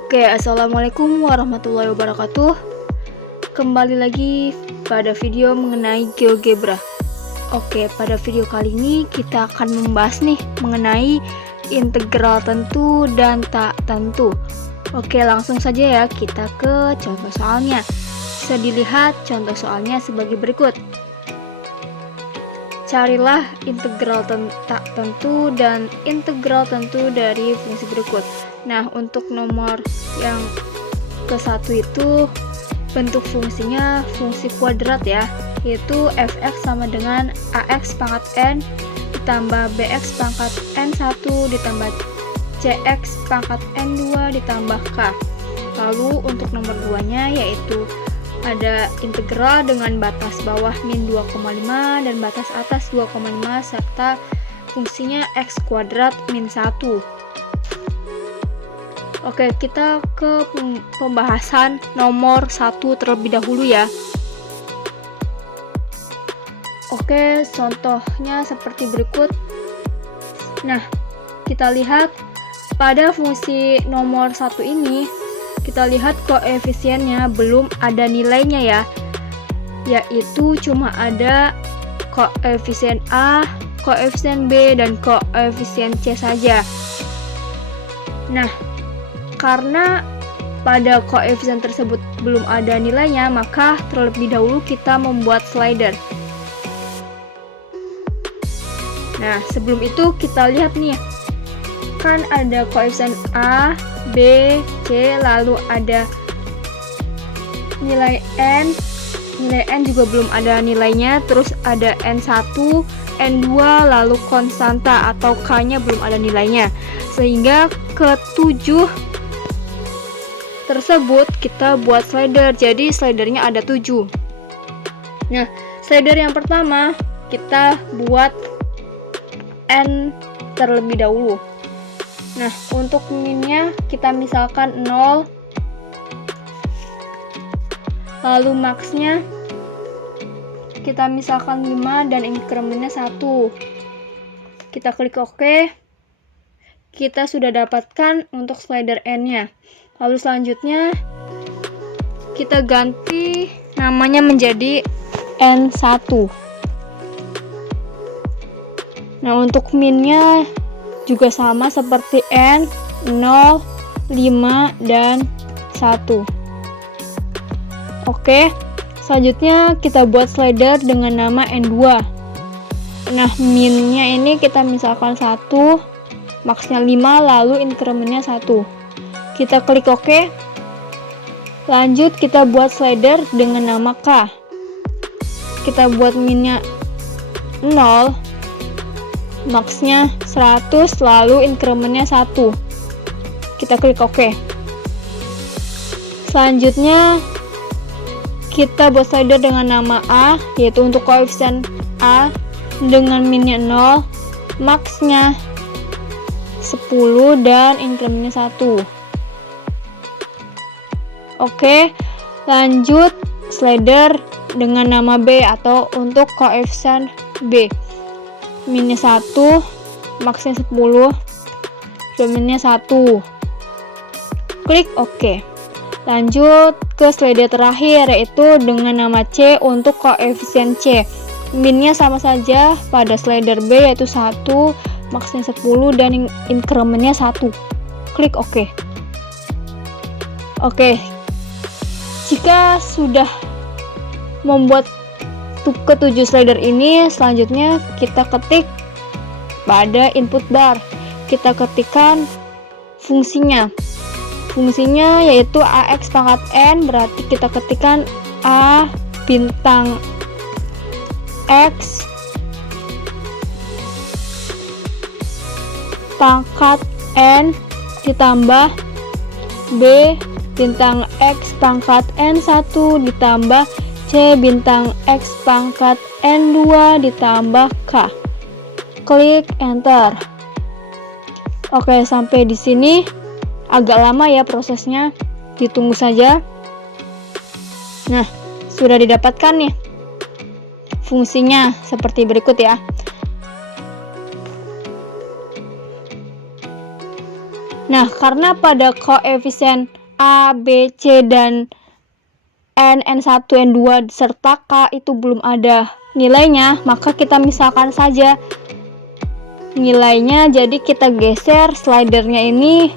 Oke, assalamualaikum warahmatullahi wabarakatuh. Kembali lagi pada video mengenai GeoGebra. Oke, pada video kali ini kita akan membahas mengenai integral tentu dan tak tentu. Oke, langsung saja ya kita ke contoh soalnya. Bisa dilihat contoh soalnya sebagai berikut. Carilah integral tak tentu dan integral tentu dari fungsi berikut. Nah, untuk nomor yang ke-1 itu bentuk fungsinya fungsi kuadrat ya, yaitu fx sama dengan ax pangkat n ditambah bx pangkat n1 ditambah cx pangkat n2 ditambah k. Lalu untuk nomor 2-nya yaitu ada integral dengan batas bawah min 2,5 dan batas atas 2,5 serta fungsinya x kuadrat min 1. Oke, kita ke pembahasan nomor 1 terlebih dahulu ya. Oke, contohnya seperti berikut. Nah, kita lihat pada fungsi nomor 1 ini, kita lihat koefisiennya belum ada nilainya ya, yaitu cuma ada koefisien A, koefisien B, dan koefisien C saja. Nah, karena pada koefisien tersebut belum ada nilainya, maka terlebih dahulu kita membuat slider. Nah, sebelum itu kita lihat nih, kan ada koefisien A, B, C, lalu ada nilai N juga belum ada nilainya, terus ada N1, N2, lalu konstanta atau K-nya belum ada nilainya, sehingga ke-7 tersebut kita buat slider, jadi slidernya ada 7. Nah, slider yang pertama kita buat N terlebih dahulu. Nah, untuk minnya kita misalkan 0, lalu maxnya kita misalkan 5 dan incrementnya 1. Kita klik OK. Kita sudah dapatkan untuk slider N-nya. Lalu selanjutnya kita ganti namanya menjadi N1. Nah, untuk minnya juga sama seperti N, 0, 5, dan 1. Oke, selanjutnya kita buat slider dengan nama N2. Nah, minnya ini kita misalkan 1, maxnya 5, lalu incrementnya 1. Kita klik OK. Lanjut kita buat slider dengan nama K. Kita buat minnya 0, maxnya 100, lalu incrementnya 1. Kita klik OK. Selanjutnya kita buat slider dengan nama A, yaitu untuk koefisien A dengan minnya 0, maxnya 10, dan incrementnya 1. Oke, lanjut slider dengan nama B atau untuk koefisien B. Minnya 1, maxnya 10, dan minnya 1. Klik OK. Lanjut ke slider terakhir, yaitu dengan nama C untuk koefisien C. Minnya sama saja pada slider B, yaitu 1, maxnya 10, dan incrementnya 1. Klik OK. Oke, jika sudah membuat ke-7 slider ini, selanjutnya kita ketik pada input bar. Kita ketikkan fungsinya. Fungsinya yaitu ax pangkat n, berarti kita ketikkan a bintang x pangkat n ditambah b bintang x pangkat n1 ditambah c bintang x pangkat n2 ditambah k. Klik enter. Oke, sampai di sini agak lama ya prosesnya, ditunggu saja. Nah, sudah didapatkan nih fungsinya seperti berikut ya. Nah, karena pada koefisien A, B, C, dan N1, N2, serta K itu belum ada nilainya, maka kita misalkan saja nilainya. Jadi kita geser slidernya ini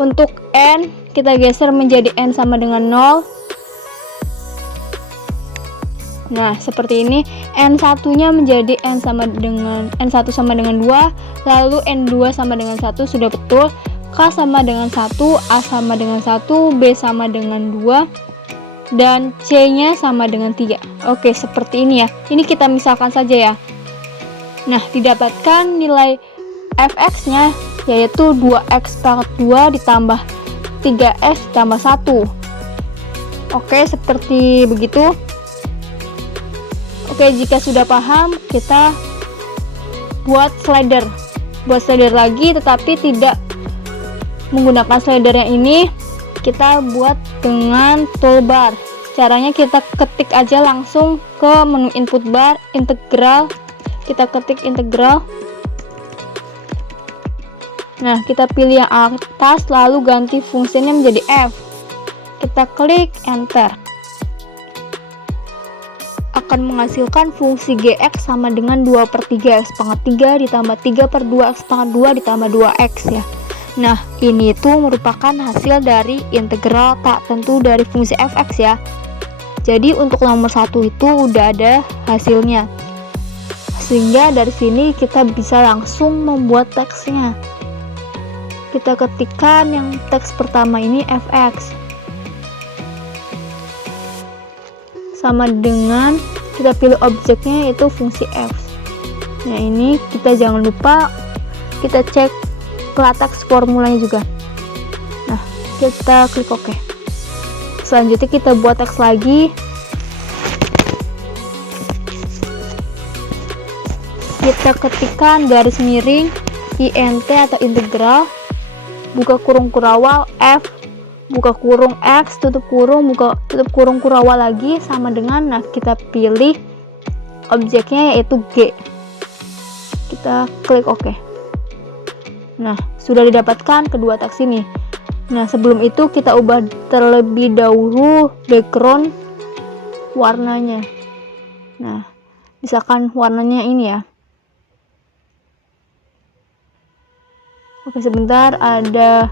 untuk N, kita geser menjadi N sama dengan 0. Nah, seperti ini. N1 nya menjadi N1 sama dengan 2, lalu N2 sama dengan 1, sudah betul. K sama dengan 1, A sama dengan 1, B sama dengan 2, dan C nya sama dengan 3. Oke, seperti ini ya. Ini kita misalkan saja ya. Nah, didapatkan nilai fx nya yaitu 2x pangkat 2 ditambah 3x ditambah 1. Oke, seperti begitu. Oke, jika sudah paham, kita buat slider lagi, tetapi tidak menggunakan slider yang ini. Kita buat dengan toolbar. Caranya kita ketik aja langsung ke menu input bar, integral. Kita ketik integral. Nah, kita pilih yang atas, lalu ganti fungsinya menjadi f. Kita klik enter. Akan menghasilkan fungsi gx sama dengan 2/3 x pangkat 3 ditambah 3/2 x pangkat 2 ditambah 2x ya. Nah, ini tuh merupakan hasil dari integral tak tentu dari fungsi fx ya. Jadi untuk nomor 1 itu udah ada hasilnya. Sehingga dari sini kita bisa langsung membuat teksnya. Kita ketikkan yang teks pertama ini fx sama dengan, kita pilih objeknya yaitu fungsi f. Nah, ini kita jangan lupa kita cek klateks formulanya juga. Nah, kita klik OK. Selanjutnya kita buat teks lagi. Kita ketikkan garis miring int atau integral, buka kurung kurawal f, buka kurung x, tutup kurung, buka tutup kurung kurawal lagi, sama dengan, nah kita pilih objeknya yaitu g. Kita klik OK. Nah, sudah didapatkan kedua teks ini. Nah, sebelum itu kita ubah terlebih dahulu background warnanya. Nah, misalkan warnanya ini ya. Oke, sebentar, ada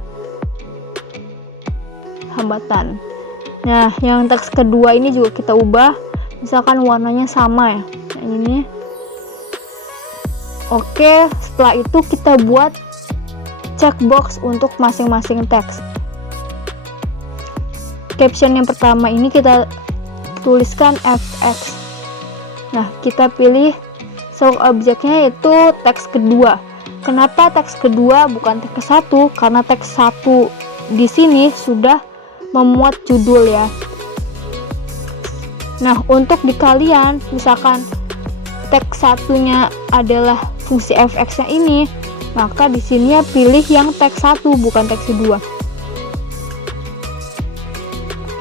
hambatan. Nah, yang teks kedua ini juga kita ubah, misalkan warnanya sama ya. Nah, ini. Oke, setelah itu kita buat checkbox untuk masing-masing teks. Caption yang pertama ini kita tuliskan fx. Nah, kita pilih source objeknya yaitu teks kedua. Kenapa teks kedua bukan teks satu? Karena teks satu di sini sudah memuat judul ya. Nah, untuk di kalian misalkan teks satunya adalah fungsi fx nya ini, maka di sini ya pilih yang teks 1 bukan teks 2.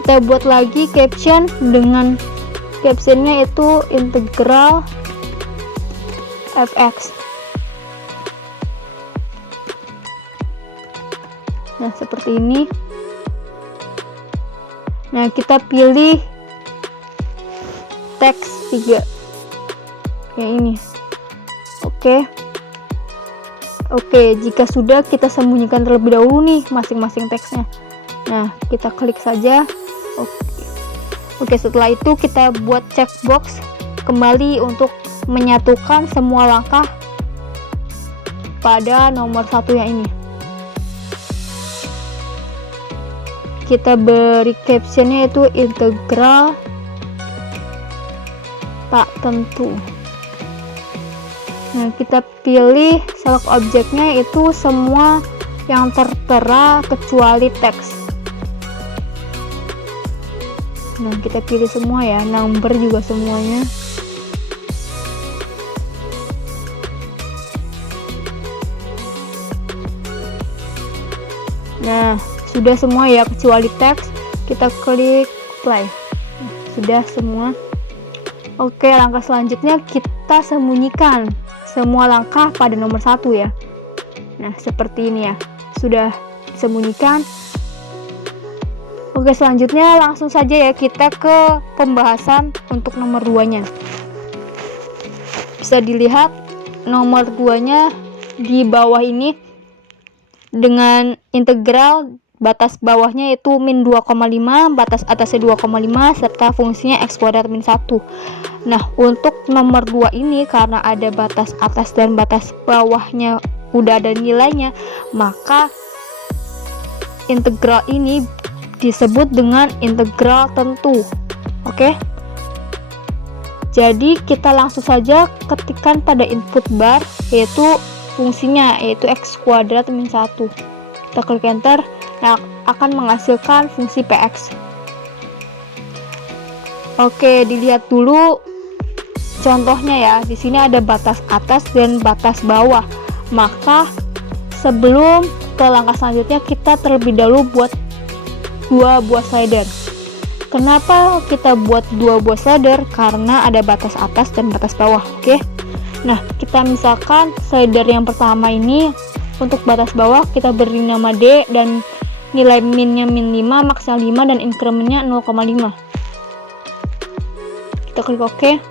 Kita buat lagi caption dengan captionnya itu integral fx. Nah, seperti ini. Nah, kita pilih teks 3 yang ini. Oke, jika sudah, kita sembunyikan terlebih dahulu nih masing-masing teksnya. Nah, kita klik saja. Oke, setelah itu kita buat checkbox kembali untuk menyatukan semua langkah pada nomor 1 yang ini. Kita beri captionnya itu integral tak tentu. Nah, kita pilih select objeknya itu semua yang tertera kecuali teks. Nah, kita pilih semua ya, number juga semuanya. Nah, sudah semua ya kecuali teks. Kita klik play. Nah, sudah semua. Oke, langkah selanjutnya kita sembunyikan semua langkah pada nomor 1 ya. Nah, seperti ini ya. Sudah sembunyikan. Oke, selanjutnya langsung saja ya kita ke pembahasan untuk nomor 2-nya. Bisa dilihat nomor 2-nya di bawah ini dengan integral batas bawahnya yaitu min 2,5, batas atasnya 2,5, serta fungsinya x kuadrat min 1. Nah, untuk nomor 2 ini karena ada batas atas dan batas bawahnya udah ada nilainya, maka integral ini disebut dengan integral tentu. Oke? Jadi kita langsung saja ketikkan pada input bar yaitu fungsinya yaitu x kuadrat min 1. Kita klik enter. Nah, akan menghasilkan fungsi px. Oke, dilihat dulu contohnya ya. Di sini ada batas atas dan batas bawah. Maka sebelum ke langkah selanjutnya kita terlebih dahulu buat 2 buah slider. Kenapa kita buat 2 buah slider? Karena ada batas atas dan batas bawah. Oke. Nah, kita misalkan slider yang pertama ini untuk batas bawah kita beri nama D dan nilai minnya min 5, maksimal 5 dan incrementnya 0,5. Kita klik OK.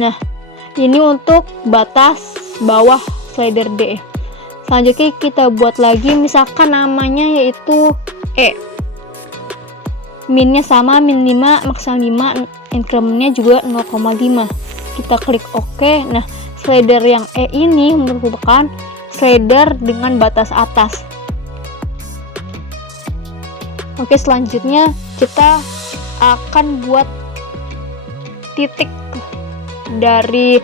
Nah, ini untuk batas bawah slider D. Selanjutnya kita buat lagi misalkan namanya yaitu E. Minnya sama, min 5, maksimal 5, incrementnya juga 0,5. Kita klik OK. Nah, slider yang E ini merupakan slider dengan batas atas. Oke, selanjutnya kita akan buat titik dari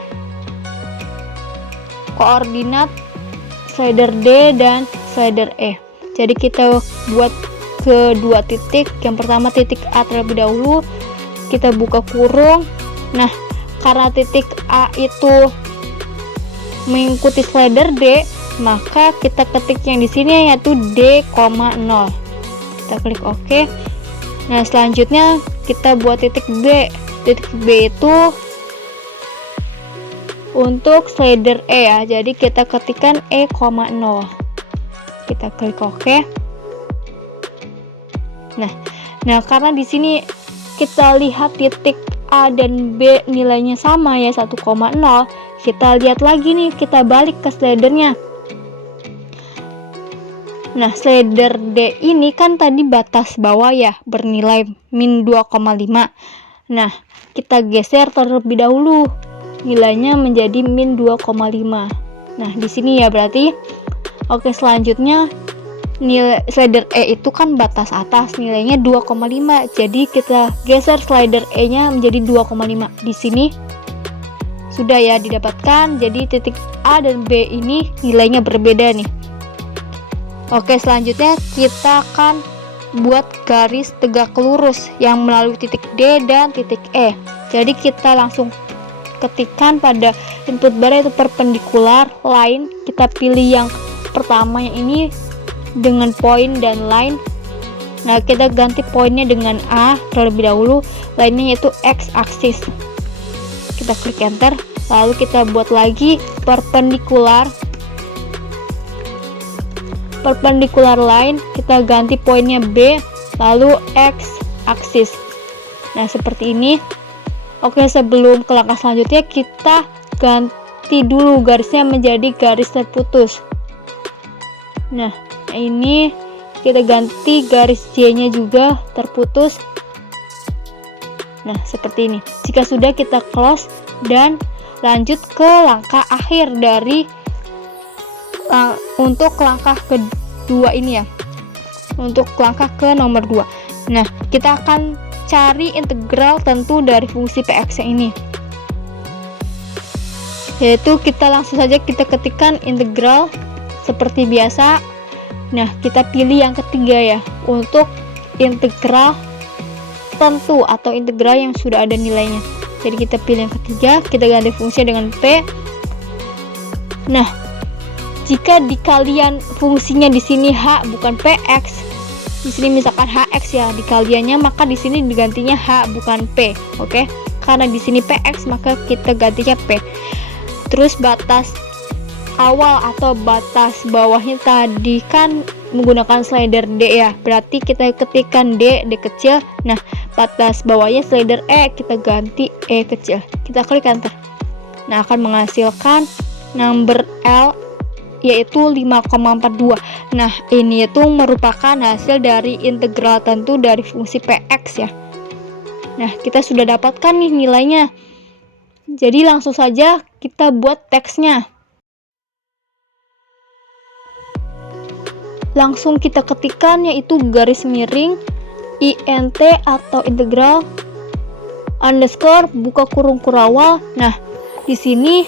koordinat slider D dan slider E. Jadi kita buat kedua titik. Yang pertama titik A terlebih dahulu. Kita buka kurung. Nah, karena titik A itu mengikuti slider D, maka kita ketik yang di sini yaitu D,0. Kita klik OK. Nah, selanjutnya kita buat titik B. Titik B itu untuk slider E ya. Jadi kita ketikkan E,0. Kita klik OK. Nah, karena di sini kita lihat titik A dan B nilainya sama ya 1,0, kita lihat lagi nih, kita balik ke slidernya. Nah, slider D ini kan tadi batas bawah ya, bernilai min 2,5. Nah, kita geser terlebih dahulu. Nilainya menjadi min 2,5. Nah, di sini ya berarti. Oke, selanjutnya nilai slider E itu kan batas atas, nilainya 2,5. Jadi kita geser slider E-nya menjadi 2,5. Di sini sudah ya didapatkan. Jadi titik A dan B ini nilainya berbeda nih. Oke, selanjutnya kita akan buat garis tegak lurus yang melalui titik D dan titik E. Jadi kita langsung ketikkan pada input bar itu perpendikular line. Kita pilih yang pertama yang ini dengan poin dan line. Nah, kita ganti poinnya dengan A terlebih dahulu, line-nya yaitu X aksis. Kita klik enter, lalu kita buat lagi perpendikular line, kita ganti poinnya B lalu X aksis. Nah, seperti ini. Oke, sebelum ke langkah selanjutnya kita ganti dulu garisnya menjadi garis terputus. Nah, ini kita ganti garis J-nya juga terputus. Nah, seperti ini. Jika sudah, kita close dan lanjut ke langkah akhir dari untuk langkah kedua ini ya. Untuk langkah ke nomor 2. Nah, kita akan cari integral tentu dari fungsi px ini. Yaitu kita langsung saja kita ketikkan integral seperti biasa. Nah, kita pilih yang ketiga ya, untuk integral tentu atau integral yang sudah ada nilainya. Jadi kita pilih yang ketiga, kita ganti fungsinya dengan P. Nah, jika dikalian fungsinya di sini H bukan PX, di sini misalkan HX ya dikaliannya, maka di sini digantinya H bukan P. Oke? Karena di sini PX maka kita gantinya P. Terus batas awal atau batas bawahnya tadi kan menggunakan slider D ya, berarti kita ketikkan D kecil. Nah, batas bawahnya slider E, kita ganti E kecil, kita klik enter. Nah, akan menghasilkan number L yaitu 5,42. Nah, ini itu merupakan hasil dari integral tentu dari fungsi Px ya. Nah, kita sudah dapatkan nih nilainya. Jadi langsung saja kita buat teksnya. Langsung kita ketikkan yaitu garis miring int atau integral underscore buka kurung kurawal. Nah, di sini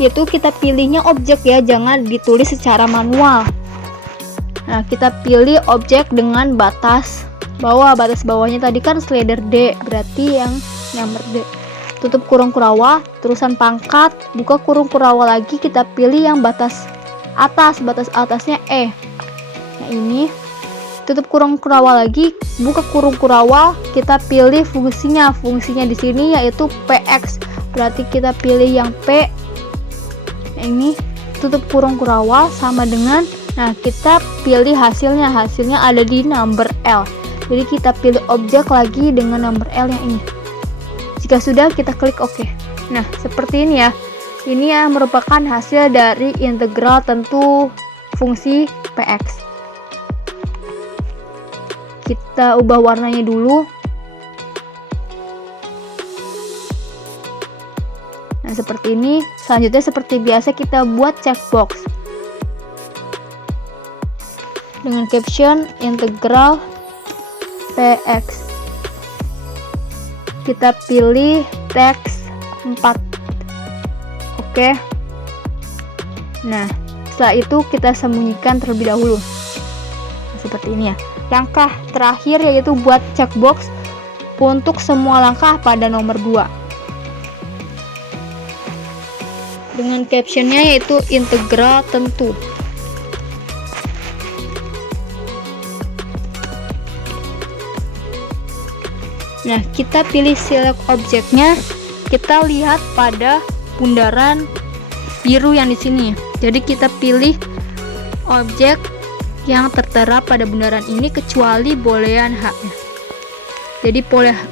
yaitu kita pilihnya objek ya, jangan ditulis secara manual. Nah, kita pilih objek dengan batas bawah. Batas bawahnya tadi kan slider D, berarti yang nomor D. Tutup kurung kurawal, terusan pangkat, buka kurung kurawal lagi, kita pilih yang batas atas. Batas atasnya E. Nah, ini tutup kurung kurawal lagi, buka kurung kurawal, kita pilih fungsinya. Fungsinya di sini yaitu Px, berarti kita pilih yang P. Nah, ini tutup kurung kurawal sama dengan, nah kita pilih hasilnya. Hasilnya ada di number L, jadi kita pilih objek lagi dengan number L yang ini. Jika sudah, kita klik OK. Nah, seperti ini ya. Ini ya merupakan hasil dari integral tentu fungsi Px. Kita ubah warnanya dulu. Nah, seperti ini. Selanjutnya seperti biasa kita buat checkbox dengan caption integral Px. Kita pilih teks 4. Oke. Nah, setelah itu kita sembunyikan terlebih dahulu. Nah, seperti ini ya. Langkah terakhir yaitu buat checkbox untuk semua langkah pada nomor 2. Dengan captionnya yaitu integral tentu. Nah, kita pilih select objeknya. Kita lihat pada bundaran biru yang di sini. Jadi kita pilih objek yang tertera pada bundaran ini kecuali boolean H-nya. Jadi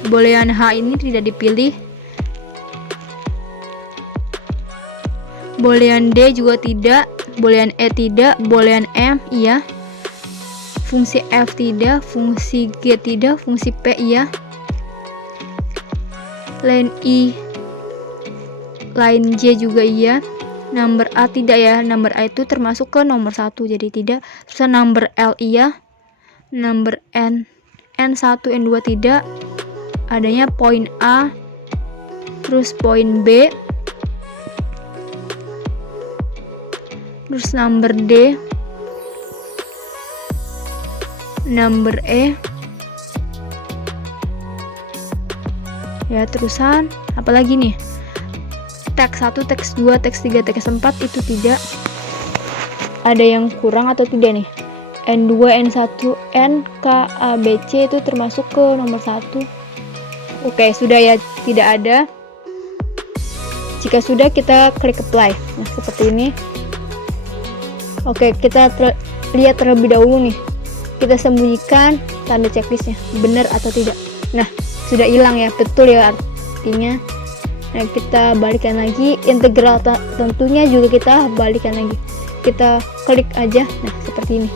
boolean H ini tidak dipilih. Boolean D juga tidak, boolean E tidak, boolean M iya. Fungsi F tidak, fungsi G tidak, fungsi P iya. Line I, line J juga iya. Number A tidak ya, number A itu termasuk ke nomor 1, jadi tidak. Terus number L iya. Number N1, N2 tidak. Adanya poin A, terus poin B, terus number D, number E. Ya, terusan apalagi nih? Teks 1, teks 2, teks 3, teks 4 itu tidak. Ada yang kurang atau tidak nih? N2, N1, N, K, A, B, C itu termasuk ke nomor 1. Oke, sudah ya, tidak ada. Jika sudah, kita klik apply. Nah, seperti ini. Oke, kita lihat terlebih dahulu nih. Kita sembunyikan tanda checklistnya, benar atau tidak. Nah, sudah hilang ya, betul ya artinya. Nah, kita balikan lagi integral tentunya juga kita balikan lagi. Kita klik aja. Nah, seperti ini.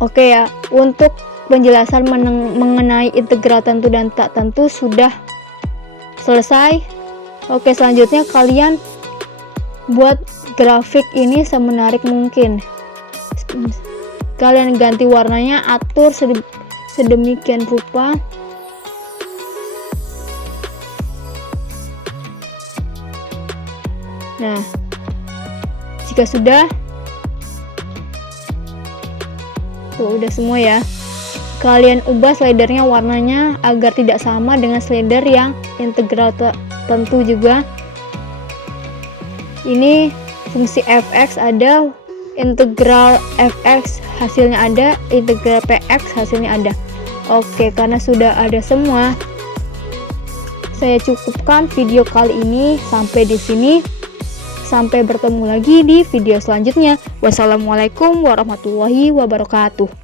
Oke ya, untuk penjelasan mengenai integral tentu dan tak tentu sudah selesai. Oke, selanjutnya kalian buat grafik ini semenarik mungkin. Kalian ganti warnanya, atur sedemikian rupa. Nah, jika sudah, tuh udah semua ya. Kalian ubah slidernya warnanya agar tidak sama dengan slider yang integral tentu juga. Ini fungsi fx ada, integral fx hasilnya ada, integral px hasilnya ada. Oke, karena sudah ada semua, saya cukupkan video kali ini sampai di sini. Sampai bertemu lagi di video selanjutnya. Wassalamualaikum warahmatullahi wabarakatuh.